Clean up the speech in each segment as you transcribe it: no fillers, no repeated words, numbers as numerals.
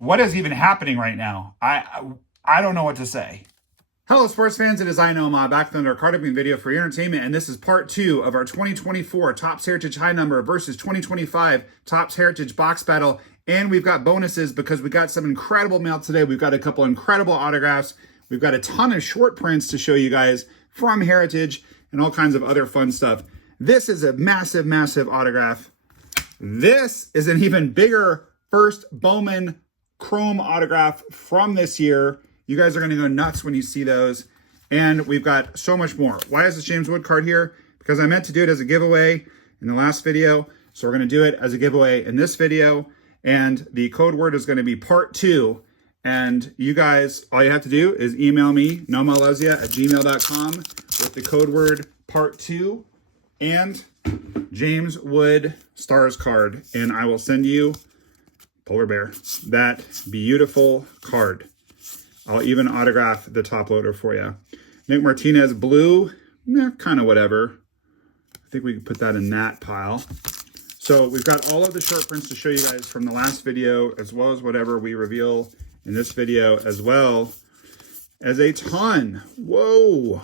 What is even happening right now? I don't know what to say. Hello, sports fans. It is NOMAH back with another card opening video for your entertainment, and this is part 2 of our 2024 Topps Heritage High Number versus 2025 Topps Heritage Box Battle. And we've got bonuses because we got some incredible mail today. We've got a couple incredible autographs. We've got a ton of short prints to show you guys from Heritage and all kinds of other fun stuff. This is a massive, massive autograph. This is an even bigger first Bowman Chrome autograph from this year. You guys are going to go nuts when you see those. And we've got so much more. Why is this James Wood card here? Because I meant to do it as a giveaway in the last video. So we're going to do it as a giveaway in this video. And the code word is going to be part 2. And you guys, all you have to do is email me, nomalesia@gmail.com with the code word part 2 and James Wood Stars card. And I will send you, Polar Bear, that beautiful card. I'll even autograph the top loader for you. Nick Martinez blue, kind of whatever. I think we can put that in that pile. So we've got all of the short prints to show you guys from the last video, as well as whatever we reveal in this video, as well as a ton. Whoa,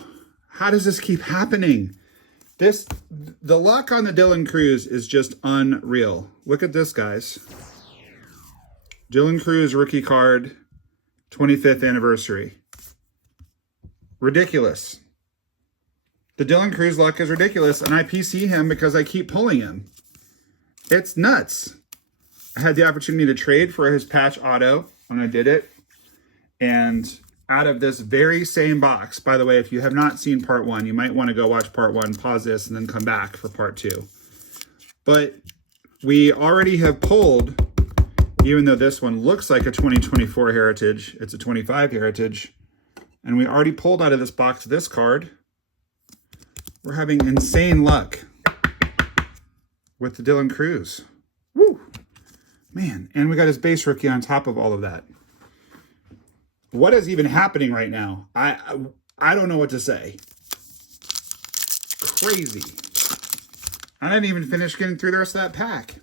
how does this keep happening? The luck on the Dylan Cruz is just unreal. Look at this, guys. Dylan Cruz rookie card, 25th anniversary. Ridiculous. The Dylan Cruz luck is ridiculous, and I PC him because I keep pulling him. It's nuts. I had the opportunity to trade for his patch auto when I did it. And out of this very same box, by the way, if you have not seen part 1, you might want to go watch part 1, pause this, and then come back for part 2. But we already have pulled, even though this one looks like a 2024 Heritage, it's a 25 Heritage. And we already pulled out of this box this card. We're having insane luck with the Dylan Cruz. Woo! Man, and we got his base rookie on top of all of that. What is even happening right now? I don't know what to say. Crazy. I didn't even finish getting through the rest of that pack.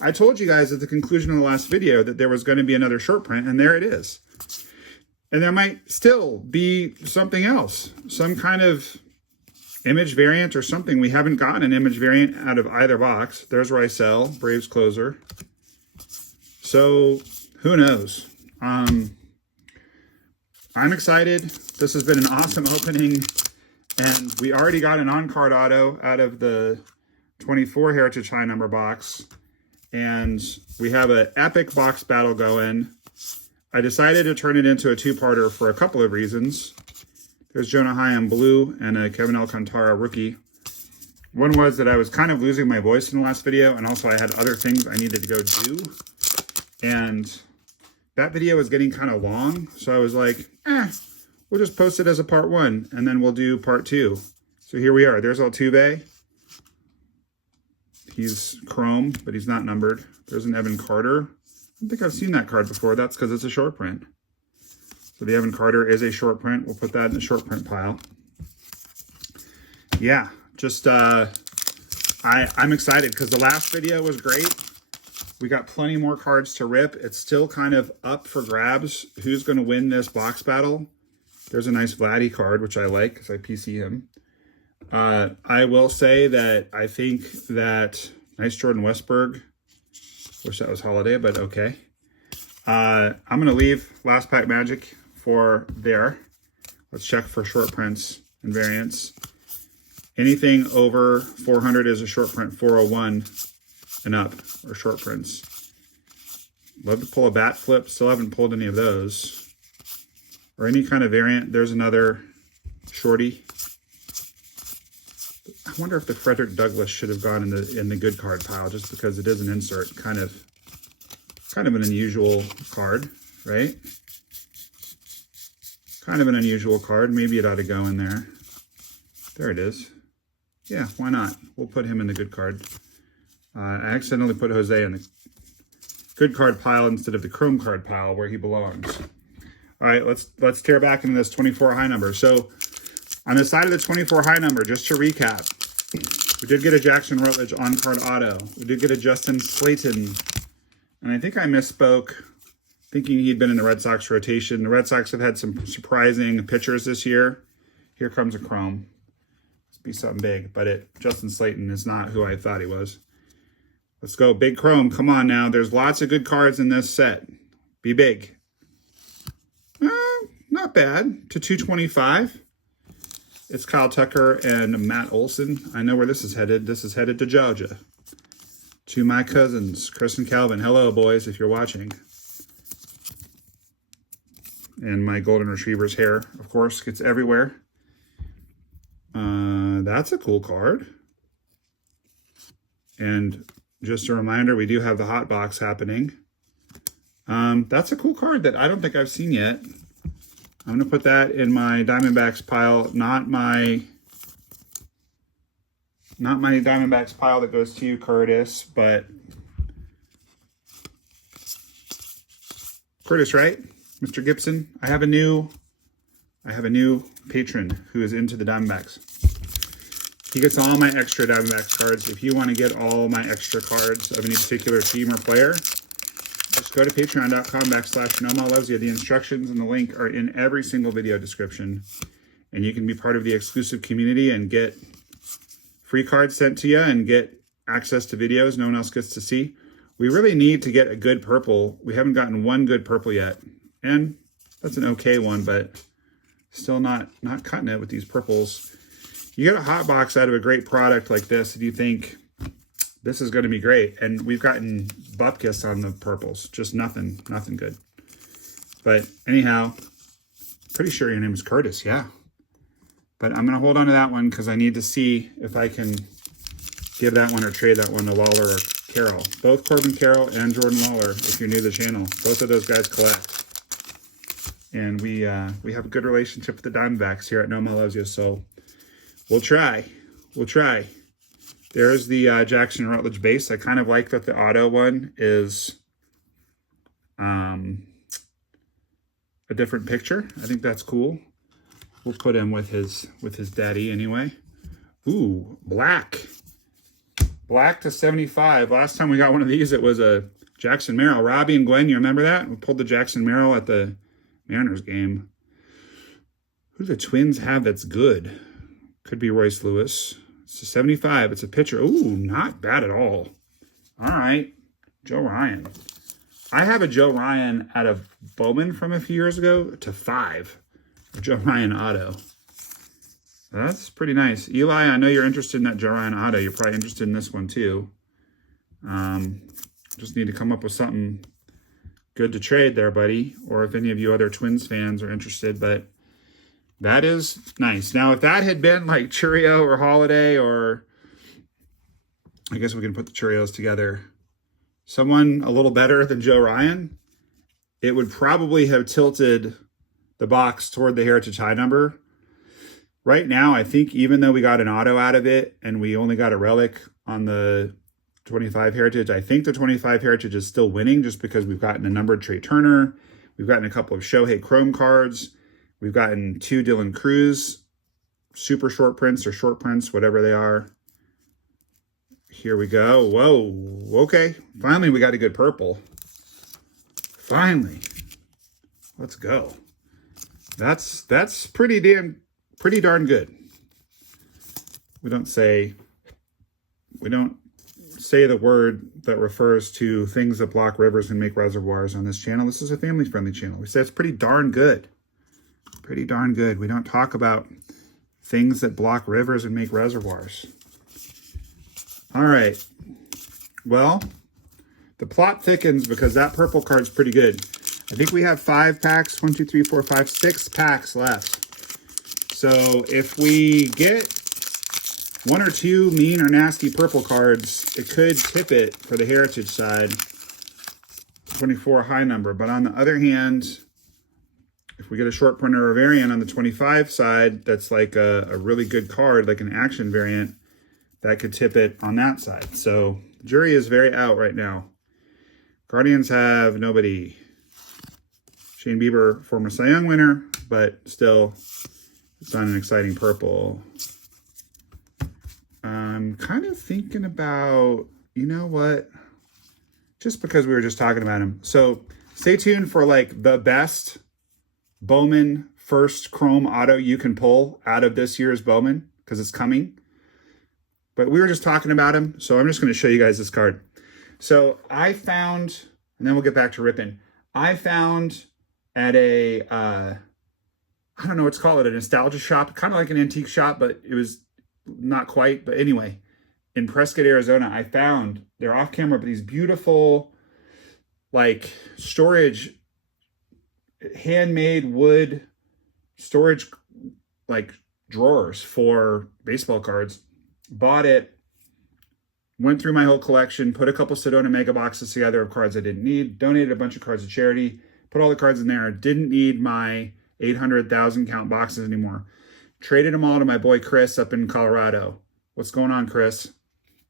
I told you guys at the conclusion of the last video that there was going to be another short print, and there it is. And there might still be something else, some kind of image variant or something. We haven't gotten an image variant out of either box. There's Rysel, Braves closer. So who knows? I'm excited. This has been an awesome opening, and we already got an on-card auto out of the 24 Heritage High Number box. And we have an epic box battle going. I decided to turn it into a two-parter for a couple of reasons. There's Jonah Heim blue and a Kevin Alcantara rookie. One was that I was kind of losing my voice in the last video, and also I had other things I needed to go do. And that video was getting kind of long, so I was like, we'll just post it as a part 1, and then we'll do part 2. So here we are. There's Altuve. He's chrome, but he's not numbered. There's an Evan Carter. I don't think I've seen that card before. That's because it's a short print. So the Evan Carter is a short print. We'll put that in the short print pile. Yeah, just I'm excited because the last video was great. We got plenty more cards to rip. It's still kind of up for grabs. Who's going to win this box battle? There's a nice Vladdy card, which I like because I PC him. I will say that I think that nice Jordan Westberg. Wish that was Holiday, but okay. I'm going to leave Last Pack Magic for there. Let's check for short prints and variants. Anything over 400 is a short print, 401 and up, or short prints. Love to pull a bat flip. Still haven't pulled any of those. Or any kind of variant. There's another shorty. I wonder if the Frederick Douglass should have gone in the good card pile, just because it is an insert, kind of an unusual card, right? Kind of an unusual card. Maybe it ought to go in there. There it is. Yeah, why not? We'll put him in the good card. I accidentally put Jose in the good card pile instead of the chrome card pile where he belongs. All right, let's tear back into this 24 high number. So on the side of the 24 high number, just to recap, we did get a Jackson Rutledge on-card auto. We did get a Justin Slayton. And I think I misspoke thinking he'd been in the Red Sox rotation. The Red Sox have had some surprising pitchers this year. Here comes a chrome. Must be something big, but Justin Slayton is not who I thought he was. Let's go, big chrome. Come on now. There's lots of good cards in this set. Be big. Not bad. To 225. It's Kyle Tucker and Matt Olson. I know where this is headed. This is headed to Georgia. To my cousins, Chris and Calvin. Hello, boys, if you're watching. And my golden retriever's hair, of course, gets everywhere. That's a cool card. And just a reminder, we do have the hot box happening. That's a cool card that I don't think I've seen yet. I'm going to put that in my Diamondbacks pile, not my Diamondbacks pile that goes to you, Curtis, but Curtis, right? Mr. Gibson. I have a new patron who is into the Diamondbacks. He gets all my extra Diamondbacks cards. If you want to get all my extra cards of any particular team or player, just go to patreon.com/NOMAH loves you. The instructions and the link are in every single video description. And you can be part of the exclusive community and get free cards sent to you and get access to videos no one else gets to see. We really need to get a good purple. We haven't gotten one good purple yet. And that's an okay one, but still not cutting it with these purples. You get a hot box out of a great product like this, and you think this is going to be great. And we've gotten bupkis on the purples. Just nothing good. But anyhow, pretty sure your name is Curtis, yeah. But I'm going to hold on to that one because I need to see if I can give that one or trade that one to Lawler or Carroll. Both Corbin Carroll and Jordan Lawler, if you're new to the channel. Both of those guys collect. And we have a good relationship with the Diamondbacks here at NOMAH Loves You, so we'll try. We'll try. There's the Jackson Rutledge base. I kind of like that the auto one is a different picture. I think that's cool. We'll put him with his daddy anyway. Ooh, black. Black to 75. Last time we got one of these, it was a Jackson Merrill. Robbie and Gwen, you remember that? We pulled the Jackson Merrill at the Mariners game. Who do the Twins have that's good? Could be Royce Lewis. It's a 75. It's a pitcher. Ooh, not bad at all. All right. Joe Ryan. I have a Joe Ryan out of Bowman from a few years ago to 5. A Joe Ryan auto. That's pretty nice. Eli, I know you're interested in that Joe Ryan auto. You're probably interested in this one too. Just need to come up with something good to trade there, buddy. Or if any of you other Twins fans are interested, but that is nice. Now, if that had been like Churio or Holiday, or I guess we can put the Churios together, someone a little better than Joe Ryan, it would probably have tilted the box toward the Heritage High number. Right now, I think even though we got an auto out of it and we only got a relic on the 25 Heritage, I think the 25 Heritage is still winning just because we've gotten a numbered Trey Turner. We've gotten a couple of Shohei Chrome cards. We've gotten 2 Dylan Cruz super short prints or short prints, whatever they are. Here we go. Whoa. Okay. Finally, we got a good purple. Finally. Let's go. That's pretty darn good. We don't say the word that refers to things that block rivers and make reservoirs on this channel. This is a family-friendly channel. We say it's pretty darn good. Pretty darn good. We don't talk about things that block rivers and make reservoirs. All right. Well, the plot thickens because that purple card's pretty good. I think we have 5 packs. 1, 2, 3, 4, 5, 6 packs left. So if we get 1 or 2 mean or nasty purple cards, it could tip it for the Heritage side. 24 high number. But on the other hand, if we get a short print or a variant on the 25 side, that's like a really good card, like an action variant, that could tip it on that side. So the jury is very out right now. Guardians have nobody. Shane Bieber, former Cy Young winner, but still, it's not an exciting purple. I'm kind of thinking about, you know what? Just because we were just talking about him. So stay tuned for like the best Bowman first chrome auto you can pull out of this year's Bowman, because it's coming. But we were just talking about him, so I'm just going to show you guys this card. So I found, and then we'll get back to ripping. I found at a, I don't know what to call it, a nostalgia shop, kind of like an antique shop, but it was not quite. But anyway, in Prescott, Arizona, I found, they're off camera, but these beautiful, like, storage, handmade wood storage, like, drawers for baseball cards. Bought it, went through my whole collection, put a couple Sedona mega boxes together of cards I didn't need, donated a bunch of cards to charity, put all the cards in there, didn't need my 800,000 count boxes anymore. Traded them all to my boy Chris up in Colorado. What's going on, Chris?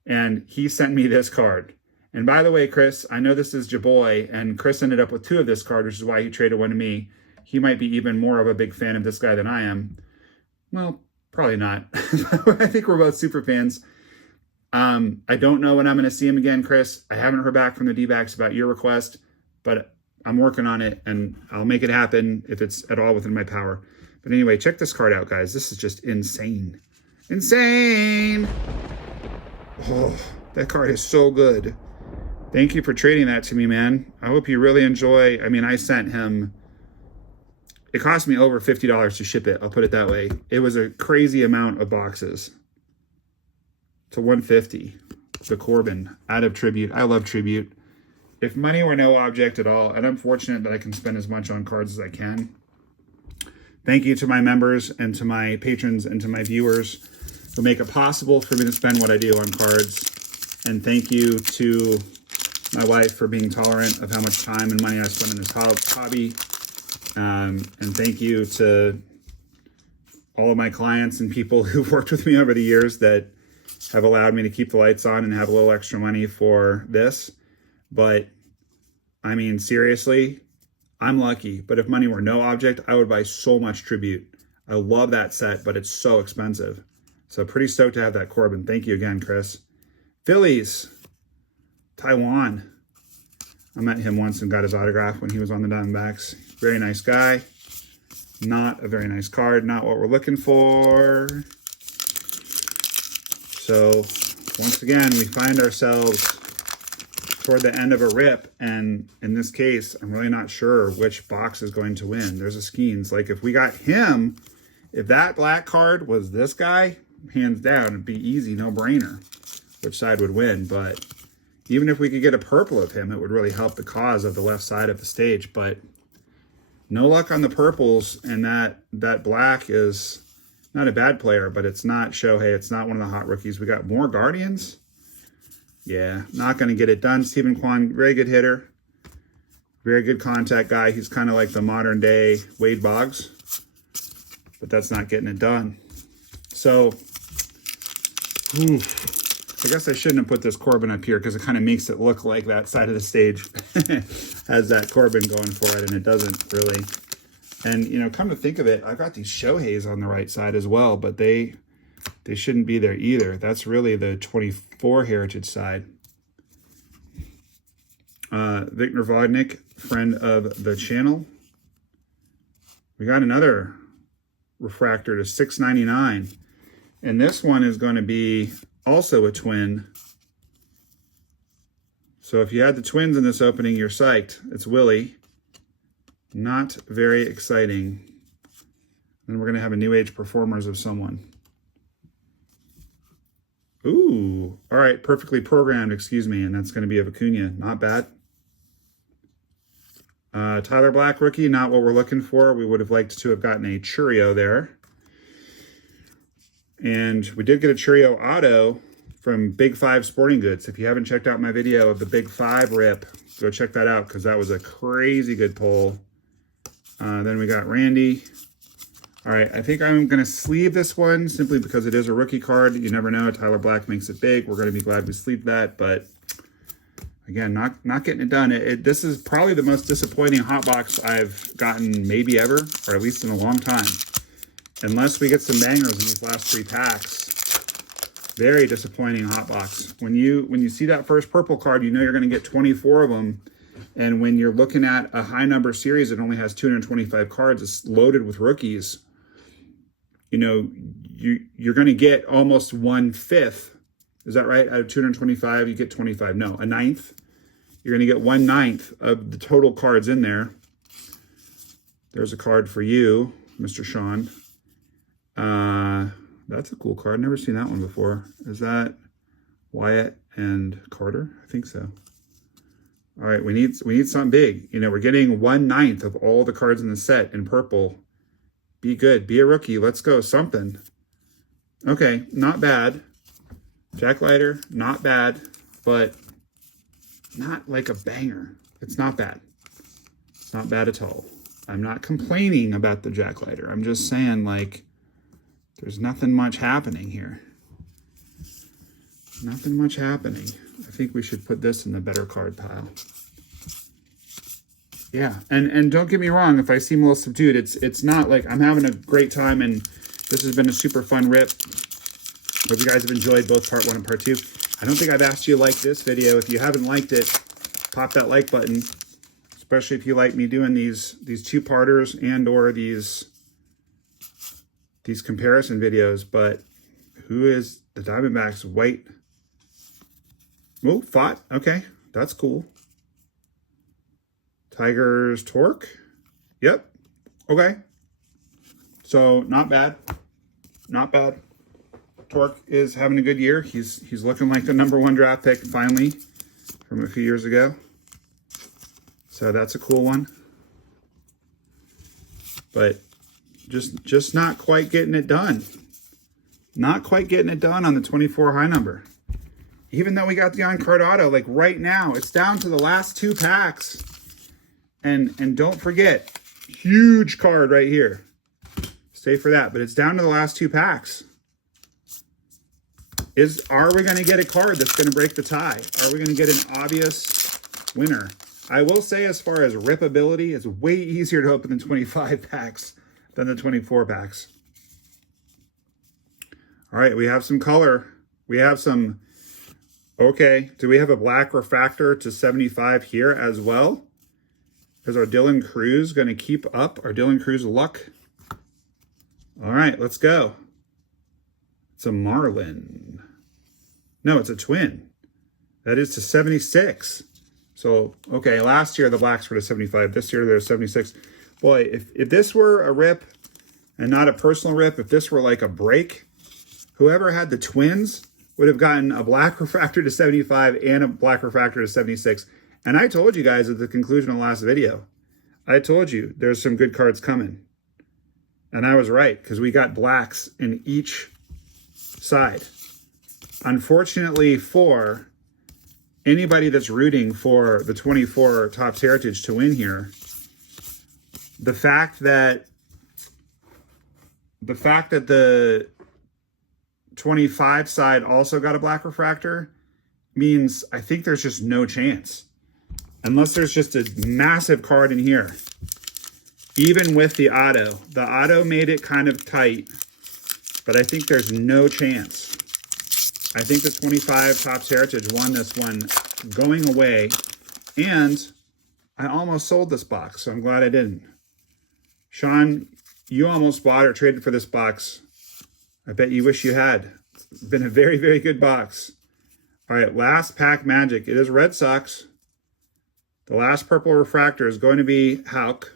And he sent me this card. And by the way, Chris, I know this is your boy, and Chris ended up with 2 of this card, which is why he traded one to me. He might be even more of a big fan of this guy than I am. Well, probably not. I think we're both super fans. I don't know when I'm going to see him again, Chris. I haven't heard back from the D-backs about your request, but I'm working on it, and I'll make it happen if it's at all within my power. But anyway, check this card out, guys. This is just insane. Insane! Oh, that card is so good. Thank you for trading that to me, man. I hope you really enjoy. I mean, I sent him, it cost me over $50 to ship it. I'll put it that way. It was a crazy amount of boxes. To $150. The Corbin out of Tribute. I love Tribute. If money were no object at all, and I'm fortunate that I can spend as much on cards as I can. Thank you to my members and to my patrons and to my viewers who make it possible for me to spend what I do on cards. And thank you to my wife for being tolerant of how much time and money I spend on this hobby. And thank you to all of my clients and people who've worked with me over the years that have allowed me to keep the lights on and have a little extra money for this. But I mean, seriously, I'm lucky. But if money were no object, I would buy so much Tribute. I love that set, but it's so expensive. So pretty stoked to have that Corbin. Thank you again, Chris. Phillies, Taiwan. I met him once and got his autograph when he was on the Diamondbacks. Very nice guy. Not a very nice card. Not what we're looking for. So once again, we find ourselves toward the end of a rip. And in this case, I'm really not sure which box is going to win. There's a Skeens. Like if we got him, if that black card was this guy, hands down, it'd be easy, no brainer, which side would win. But even if we could get a purple of him, it would really help the cause of the left side of the stage. But no luck on the purples, and that black is not a bad player, but it's not Shohei. It's not one of the hot rookies. We got more Guardians. Yeah, not going to get it done. Stephen Kwan, very good hitter. Very good contact guy. He's kind of like the modern day Wade Boggs, but that's not getting it done. So, I guess I shouldn't have put this Corbin up here because it kind of makes it look like that side of the stage has that Corbin going for it, and it doesn't really. And, you know, come to think of it, I've got these Shoheis on the right side as well, but they shouldn't be there either. That's really the 24 Heritage side. Victor Vodnik, friend of the channel. We got another refractor to $6.99. And this one is going to be also a twin. So if you had the twins in this opening, you're psyched. It's Willie. Not very exciting. Then we're going to have a New Age Performers of someone. Ooh. All right. Perfectly programmed, excuse me. And that's going to be of Acuna. Not bad. Tyler Black rookie. Not what we're looking for. We would have liked to have gotten a Churio there. And we did get a Churio auto from Big 5 Sporting Goods. If you haven't checked out my video of the Big 5 rip, go check that out because that was a crazy good pull. Then we got Randy. All right, I think I'm going to sleeve this one simply because it is a rookie card. You never know. Tyler Black makes it big. We're going to be glad we sleeved that. But again, not getting it done. This is probably the most disappointing hot box I've gotten maybe ever, or at least in a long time. Unless we get some bangers in these last 3 packs. Very disappointing hot box. When you see that first purple card, you know you're going to get 24 of them. And when you're looking at a high number series that only has 225 cards, it's loaded with rookies, you know, you're going to get almost 1/5. Is that right? Out of 225, you get 25. No, a ninth. You're going to get 1/9 of the total cards in there. There's a card for you, Mr. Sean. That's a cool card. Never seen that one before. Is that Wyatt and Carter? I think so. All right, we need something big. You know, we're getting 1/9 of all the cards in the set in purple. Be good. Be a rookie. Let's go. Something. Okay, not bad. Jack Leiter, not bad, but not like a banger. It's not bad. It's not bad at all. I'm not complaining about the Jack Leiter. I'm just saying, like, there's nothing much happening here. Nothing much happening. I think we should put this in the better card pile. Yeah, and don't get me wrong, if I seem a little subdued, it's not like I'm having a great time, and this has been a super fun rip. Hope you guys have enjoyed both part 1 and part 2. I don't think I've asked you to like this video. If you haven't liked it, pop that like button, especially if you like me doing these two-parters and or these comparison videos. But who is the Diamondbacks white? Oh, Fott. Okay, that's cool. Tigers Torque. Yep. Okay. So not bad. Not bad. Torque is having a good year. He's looking like the #1 draft pick finally from a few years ago. So that's a cool one. But just not quite getting it done. Not quite getting it done on the 24 high number. Even though we got the on-card auto, like right now, it's down to the last 2 packs. And don't forget, huge card right here. Stay for that, but it's down to the last 2 packs. Are we going to get a card that's going to break the tie? Are we going to get an obvious winner? I will say, as far as ripability, it's way easier to open the 25 packs than the 24 packs. All right, we have some color. We have some... Okay, do we have a black refractor to 75 here as well? Is our Dylan Cruz going to keep up our Dylan Cruz luck? All right, let's go. It's a Marlin. No, it's a twin. That is to 76. So, okay, last year the blacks were to 75. This year they're 76. Boy, if this were a rip and not a personal rip, if this were like a break, whoever had the twins would have gotten a black refractor to 75 and a black refractor to 76. And I told you guys at the conclusion of the last video, I told you there's some good cards coming. And I was right, because we got blacks in each side. Unfortunately for anybody that's rooting for the 24 Topps Heritage to win here, the fact that the 25 side also got a black refractor means I think there's just no chance. Unless there's just a massive card in here. Even with the auto. The auto made it kind of tight, but I think there's no chance. I think the 25 Topps Heritage won this one going away, and I almost sold this box, so I'm glad I didn't. Sean, you almost bought or traded for this box. I bet you wish you had. It's been a very, very good box. All right, last pack magic. It is Red Sox. The last purple refractor is going to be Houck,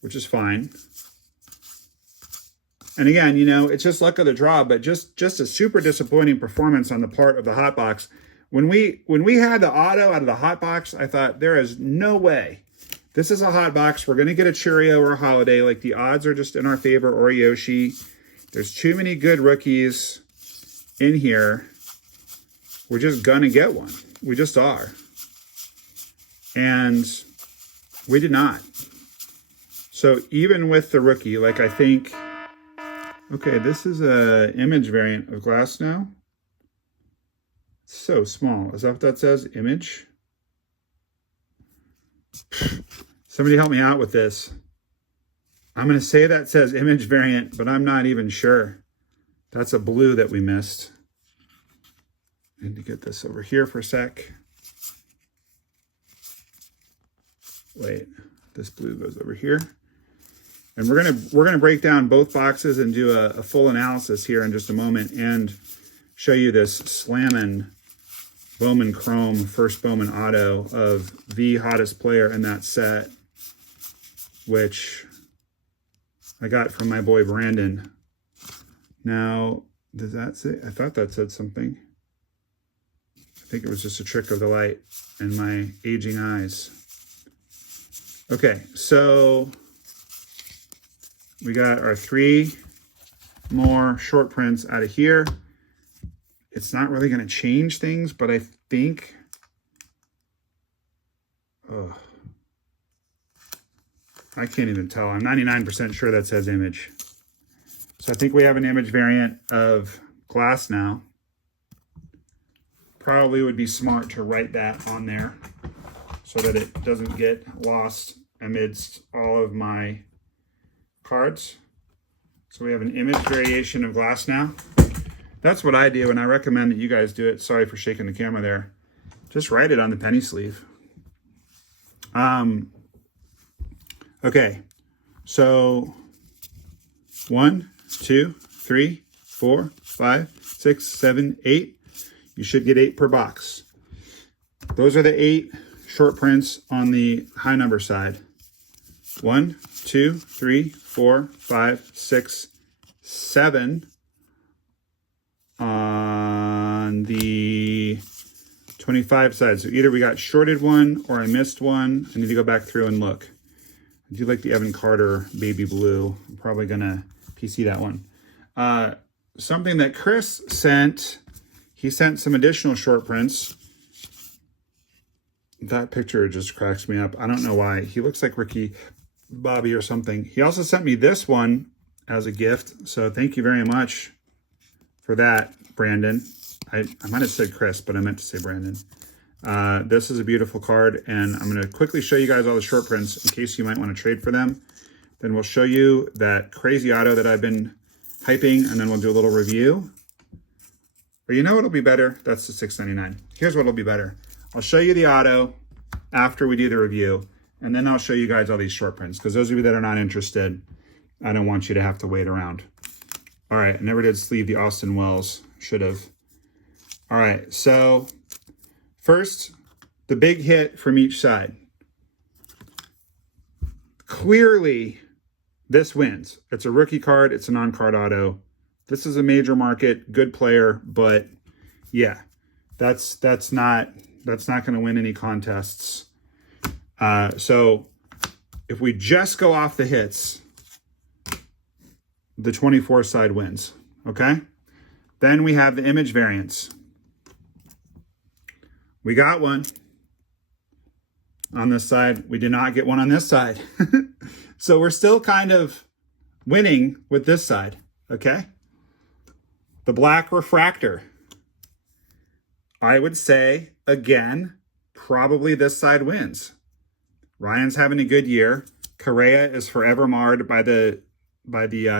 which is fine. And again, you know, it's just luck of the draw, but just a super disappointing performance on the part of the hot box. When we had the auto out of the hot box, I thought there is no way. This is a hot box. We're going to get a Churio or a Holiday. Like, the odds are just in our favor, or a Yoshi. There's too many good rookies in here. We're just going to get one. We just are. And we did not. So even with the rookie, like, I think... Okay, this is a image variant of Glass now. It's so small. Is that what that says? Image? Somebody help me out with this. I'm going to say that says image variant, but I'm not even sure. That's a blue that we missed. I need to get this over here for a sec. wait, this blue goes over here. And we're gonna break down both boxes and do a full analysis here in just a moment and show you this slamming Bowman Chrome, first Bowman auto of the hottest player in that set, which I got from my boy Brandon. Now, does that say? I thought that said something. I think it was just a trick of the light and my aging eyes. Okay, so we got our 3 more short prints out of here. It's not really going to change things, but I think, I can't even tell. I'm 99% sure that says image. So I think we have an image variant of glass now. Probably would be smart to write that on there so that it doesn't get lost amidst all of my cards. So we have an image variation of glass now. That's what I do, and I recommend that you guys do it. Sorry for shaking the camera there. Just write it on the penny sleeve. Okay, so 1, 2, 3, 4, 5, 6, 7, 8. You should get 8 per box. Those are the 8 short prints on the high number side. 1, 2, 3, 4, 5, 6, 7 on the 25 side. So either we got shorted one or I missed one. I need to go back through and look. I do like the Evan Carter baby blue. I'm probably gonna PC that one. Something that Chris sent, he sent some additional short prints. That picture just cracks me up. I don't know why. He looks like Ricky Bobby or something. He also sent me this one as a gift. So thank you very much for that, Brandon. I might have said Chris, but I meant to say Brandon. This is a beautiful card, and I'm going to quickly show you guys all the short prints in case you might want to trade for them. Then we'll show you that crazy auto that I've been hyping, and then we'll do a little review. Or you know what'll be better? That's the $6.99. Here's what'll be better. I'll show you the auto after we do the review, and then I'll show you guys all these short prints, because those of you that are not interested, I don't want you to have to wait around. All right, I never did sleeve the Austin Wells. Should have. All right, so first, the big hit from each side. Clearly, this wins. It's a rookie card. It's a non-card auto. This is a major market, good player, but yeah, that's not going to win any contests. So if we just go off the hits, the 24 side wins, okay? Then we have the image variants. We got one on this side. We did not get one on this side. So we're still kind of winning with this side, okay? The black refractor. I would say, again, probably this side wins. Ryan's having a good year. Correa is forever marred by the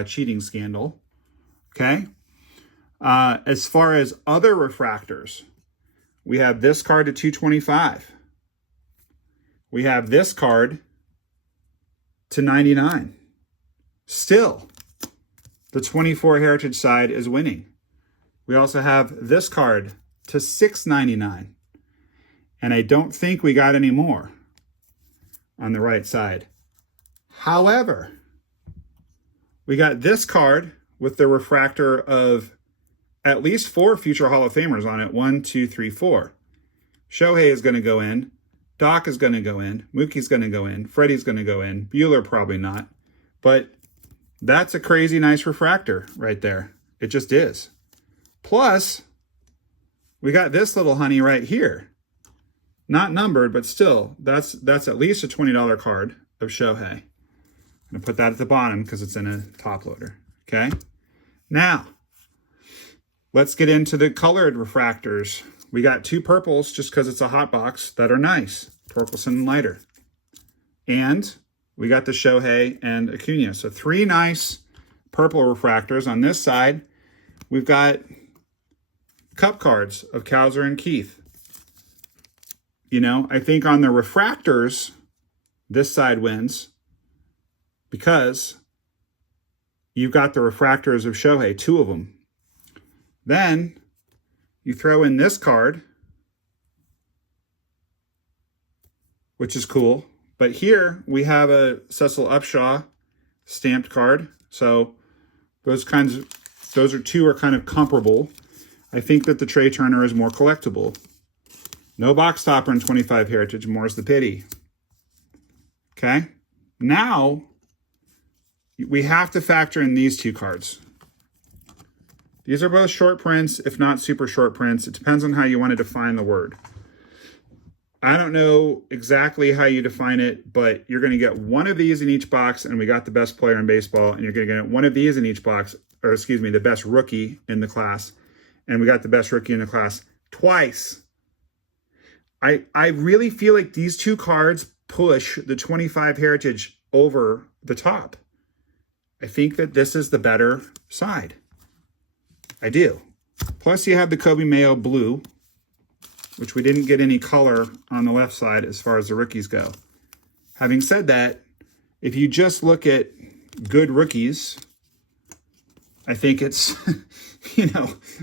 cheating scandal, okay? As far as other refractors, we have this card to 225. We have this card to 99. Still, the 24 Heritage side is winning. We also have this card to 699. And I don't think we got any more on the right side. However, we got this card with the refractor of at least 4 future Hall of Famers on it. 1, 2, 3, 4. Shohei is going to go in. Doc is going to go in. Mookie's going to go in. Freddie's going to go in. Bueller probably not. But that's a crazy nice refractor right there. It just is. Plus, we got this little honey right here. Not numbered, but still, that's at least a $20 card of Shohei. I'm going to put that at the bottom because it's in a top loader. Okay? Now, let's get into the colored refractors. We got 2 purples just because it's a hot box that are nice. Torkelson and lighter. And we got the Shohei and Acuna. So 3 nice purple refractors. On this side, we've got cup cards of Cowser and Keith. You know, I think on the refractors, this side wins because you've got the refractors of Shohei, 2 of them. Then you throw in this card, which is cool. But here we have a Cecil Upshaw stamped card. So those are 2 are kind of comparable. I think that the Trey Turner is more collectible. No box topper in 25 Heritage, more's the pity. Okay, now we have to factor in these 2 cards. These are both short prints, if not super short prints. It depends on how you want to define the word. I don't know exactly how you define it, but you're going to get one of these in each box, and we got the best player in baseball, and you're going to get one of these in each box, or excuse me, the best rookie in the class, and we got the best rookie in the class twice. I really feel like these 2 cards push the 25 Heritage over the top. I think that this is the better side. I do. Plus you have the Kobe Mayo blue, which we didn't get any color on the left side as far as the rookies go. Having said that, if you just look at good rookies, I think it's,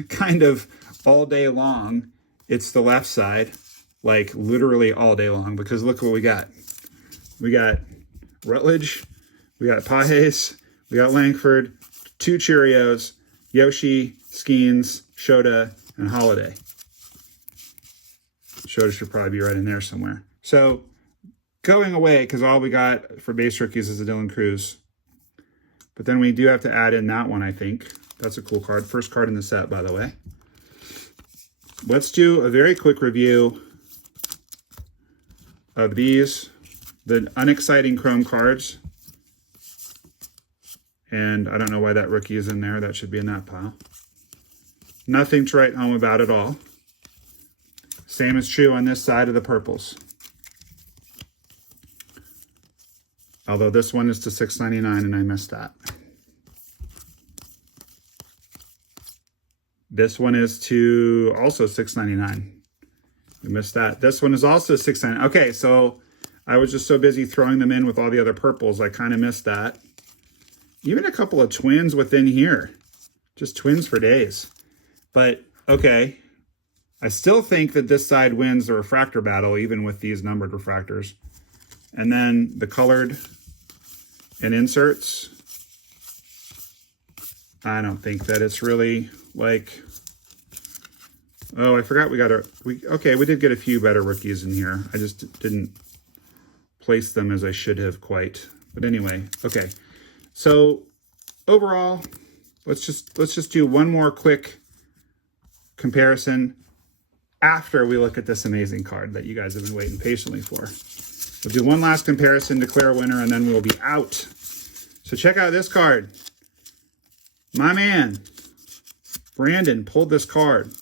kind of all day long, it's the left side, like literally all day long, because look what we got. We got Rutledge, we got Pages, we got Langford, 2 Cheerios, Yoshi, Skeens, Shota, and Holiday. Shota should probably be right in there somewhere. So going away, because all we got for base rookies is a Dylan Cruz. But then we do have to add in that one, I think. That's a cool card. First card in the set, by the way. Let's do a very quick review of these, the unexciting chrome cards. And I don't know why that rookie is in there. That should be in that pile. Nothing to write home about at all. Same is true on this side of the purples. Although this one is to $6.99 and I missed that. This one is to also $6.99. We missed that. This one is also $6.99. Okay, so I was just so busy throwing them in with all the other purples, I kind of missed that. Even a couple of twins within here. Just twins for days. But, okay. I still think that this side wins the refractor battle, even with these numbered refractors. And then the colored and inserts. I don't think that it's really like... Oh, I forgot we got we did get a few better rookies in here. I just didn't place them as I should have quite. But anyway, okay. So overall, let's just do one more quick comparison after we look at this amazing card that you guys have been waiting patiently for. We'll do one last comparison, declare a winner, and then we'll be out. So check out this card. My man, Brandon, pulled this card.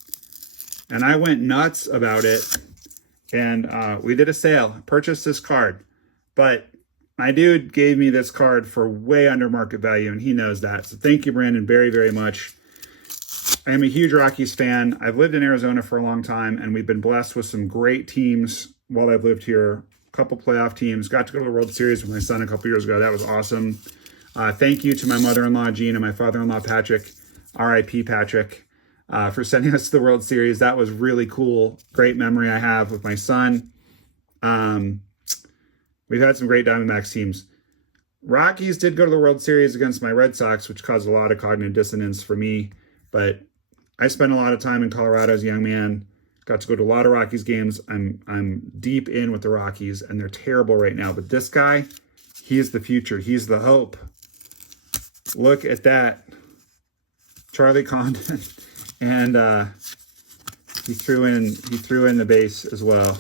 And I went nuts about it. And we did a sale, purchased this card. But my dude gave me this card for way under market value, and he knows that. So thank you, Brandon, very, very much. I am a huge Rockies fan. I've lived in Arizona for a long time, and we've been blessed with some great teams while I've lived here. A couple playoff teams. Got to go to the World Series with my son a couple years ago. That was awesome. Thank you to my mother-in-law, Jean, and my father-in-law, Patrick, R.I.P. Patrick, for sending us to the World Series. That was really cool. Great memory I have with my son. We've had some great Diamondbacks teams. Rockies did go to the World Series against my Red Sox, which caused a lot of cognitive dissonance for me. But I spent a lot of time in Colorado as a young man. Got to go to a lot of Rockies games. I'm deep in with the Rockies, and they're terrible right now. But this guy, he's the future. He's the hope. Look at that. Charlie Condon. And he threw in the base as well.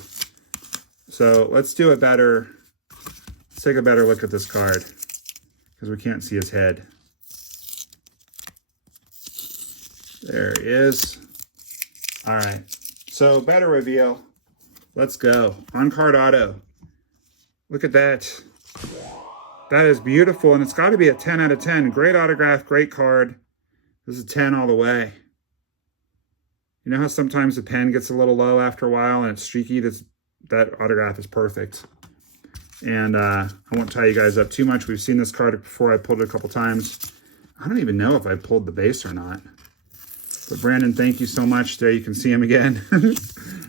So let's take a better look at this card, because we can't see his head. There he is. All right. So better reveal. Let's go. On card auto. Look at that. That is beautiful, and it's got to be a 10 out of 10. Great autograph, great card. This is a 10 all the way. You know how sometimes the pen gets a little low after a while and it's streaky? That autograph is perfect. And I won't tie you guys up too much. We've seen this card before. I pulled it a couple times. I don't even know if I pulled the base or not. But Brandon, thank you so much. There you can see him again.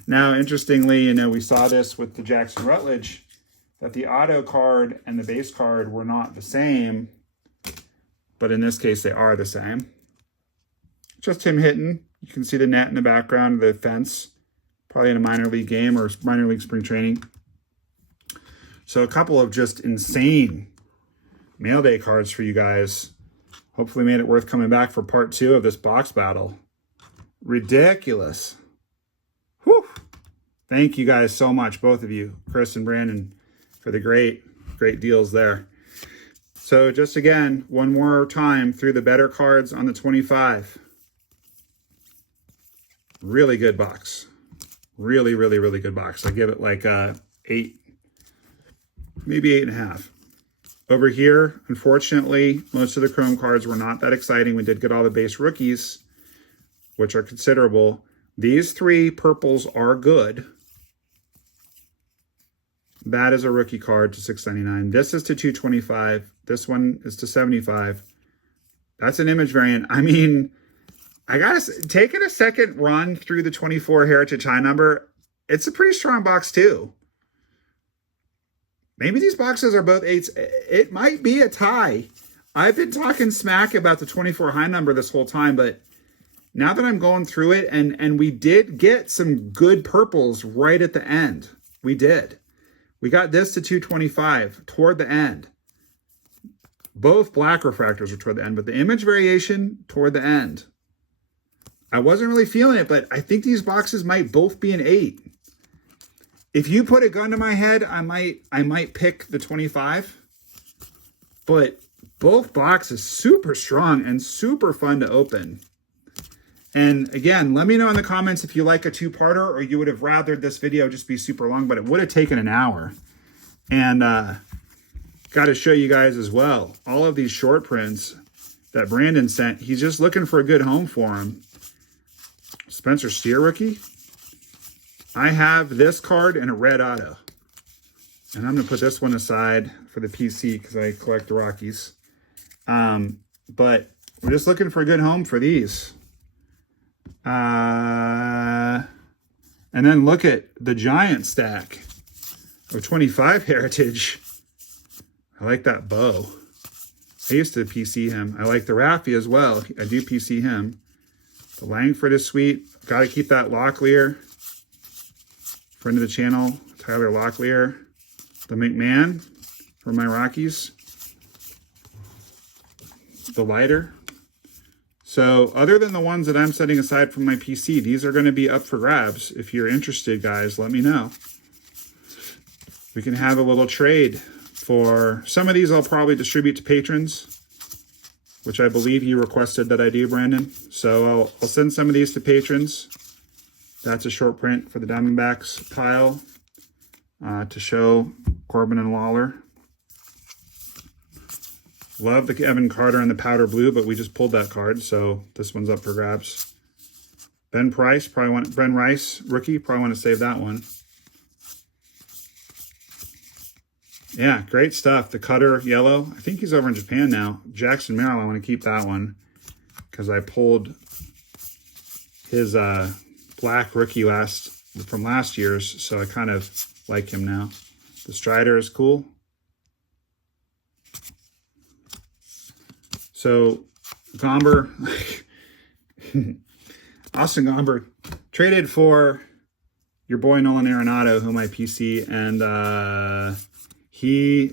Now, interestingly, you know, we saw this with the Jackson Rutledge, that the auto card and the base card were not the same. But in this case, they are the same. Just him hitting. You can see the net in the background of the fence. Probably in a minor league game or minor league spring training. So a couple of just insane mail day cards for you guys. Hopefully made it worth coming back for part 2 of this box battle. Ridiculous. Whew. Thank you guys so much, both of you, Chris and Brandon, for the great deals there. So just again, one more time through the better cards on the 25. Really good box. Really, really, really good box. I give it like 8, maybe 8.5. Over here, unfortunately, most of the chrome cards were not that exciting. We did get all the base rookies, which are considerable. These 3 purples are good. That is a rookie card to $6.99. This is to $2.25. This one is to $75. That's an image variant. I mean, I gotta take it a second run through the 24 Heritage High number. It's a pretty strong box too. Maybe these boxes are both 8s. It might be a tie. I've been talking smack about the 24 high number this whole time, but now that I'm going through it, and we did get some good purples right at the end. We did. We got this to $2.25 toward the end. Both black refractors were toward the end, but the image variation toward the end. I wasn't really feeling it, but I think these boxes might both be an 8. If you put a gun to my head, I might pick the 25. But both boxes super strong and super fun to open. And again, let me know in the comments if you like a 2-parter or you would have rathered this video just be super long, but it would have taken an hour. And got to show you guys as well, all of these short prints that Brandon sent. He's just looking for a good home for him. Spencer Steer rookie. I have this card and a red auto. And I'm going to put this one aside for the PC because I collect the Rockies. But we're just looking for a good home for these. And then look at the giant stack of 25 Heritage. I like that bow. I used to PC him. I like the Raffy as well. I do PC him. The Langford is sweet. Got to keep that Locklear. Friend of the channel, Tyler Locklear. The McMahon for my Rockies. The lighter. So other than the ones that I'm setting aside from my PC, these are going to be up for grabs. If you're interested, guys, let me know. We can have a little trade for some of these. I'll probably distribute to patrons, which I believe you requested that I do, Brandon. So I'll send some of these to patrons. That's a short print for the Diamondbacks pile to show Corbin and Lawler. Love the Evan Carter and the powder blue, but we just pulled that card, so this one's up for grabs. Ben Rice, rookie, probably want to save that one. Yeah, great stuff. The Cutter yellow. I think he's over in Japan now. Jackson Merrill, I want to keep that one because I pulled his black rookie from last year's, so I kind of like him now. The Strider is cool. So Gomber, Austin Gomber traded for your boy Nolan Arenado, whom I PC, and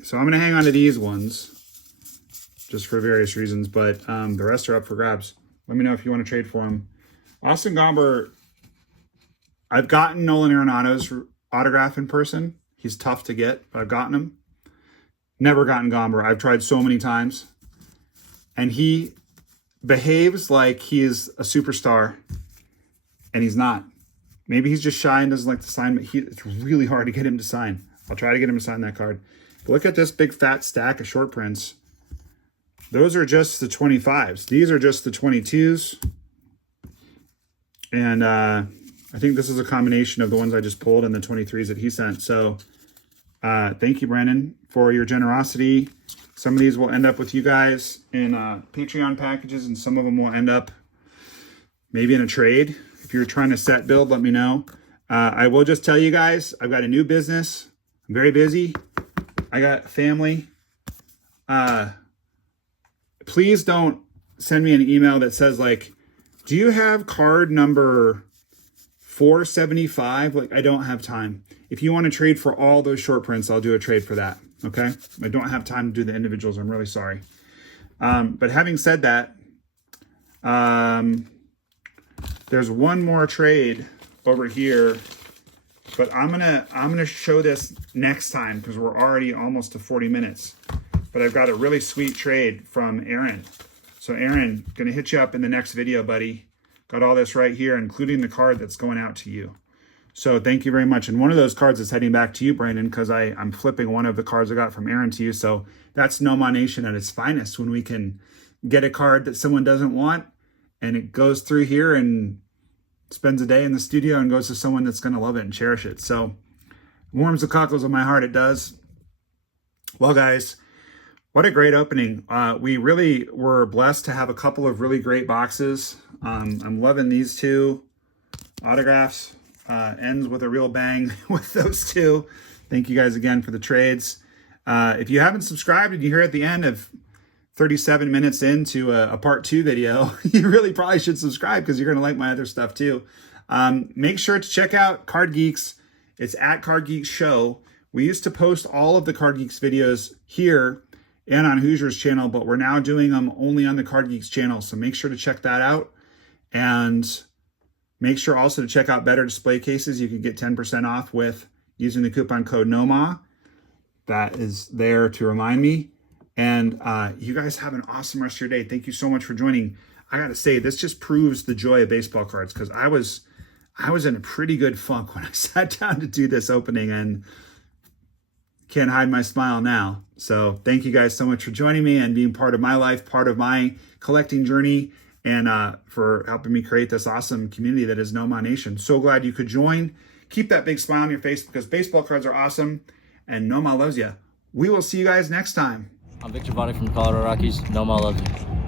so I'm going to hang on to these ones just for various reasons, but the rest are up for grabs. Let me know if you want to trade for them. Austin Gomber, I've gotten Nolan Arenado's autograph in person. He's tough to get, but I've gotten him. Never gotten Gomber. I've tried so many times. And he behaves like he is a superstar, and he's not. Maybe he's just shy and doesn't like to sign, but it's really hard to get him to sign. I'll try to get him to sign that card. But look at this big fat stack of short prints. Those are just the 25s. These are just the 22s. And I think this is a combination of the ones I just pulled and the 23s that he sent. So Thank you, Brandon, for your generosity. Some of these will end up with you guys in Patreon packages, and some of them will end up maybe in a trade. If you're trying to set build, let me know. I will just tell you guys, I've got a new business. I'm very busy. I got family. Please don't send me an email that says like, do you have card number 475? Like, I don't have time. If you want to trade for all those short prints, I'll do a trade for that. Okay. I don't have time to do the individuals. I'm really sorry. But having said that, there's one more trade over here, but I'm gonna show this next time because we're already almost to 40 minutes. But I've got a really sweet trade from Aaron. So Aaron, gonna hit you up in the next video, buddy. Got all this right here, including the card that's going out to you. So thank you very much. And one of those cards is heading back to you, Brandon, because I'm flipping one of the cards I got from Aaron to you. So that's NOMAH Nation at its finest, when we can get a card that someone doesn't want and it goes through here and spends a day in the studio and goes to someone that's going to love it and cherish it. So warms the cockles of my heart, it does. Well, guys, what a great opening. We really were blessed to have a couple of really great boxes. I'm loving these two autographs. Ends with a real bang with those two. Thank you guys again for the trades. If you haven't subscribed and you're here at the end of 37 minutes into a part 2 video, you really probably should subscribe because you're going to like my other stuff too. Make sure to check out Card Geeks. It's at Card Geeks Show. We used to post all of the Card Geeks videos here and on Hoosier's channel, but we're now doing them only on the Card Geeks channel. So make sure to check that out. And make sure also to check out Better Display Cases. You can get 10% off with using the coupon code NOMAH. That is there to remind me. And you guys have an awesome rest of your day. Thank you so much for joining. I got to say, this just proves the joy of baseball cards, because I was in a pretty good funk when I sat down to do this opening, and can't hide my smile now. So thank you guys so much for joining me and being part of my life, part of my collecting journey, and for helping me create this awesome community that is NOMAH Nation. So glad you could join. Keep that big smile on your face, because baseball cards are awesome and NOMAH loves you. We will see you guys next time. I'm Victor Bonnie from the Colorado Rockies. NOMAH loves you.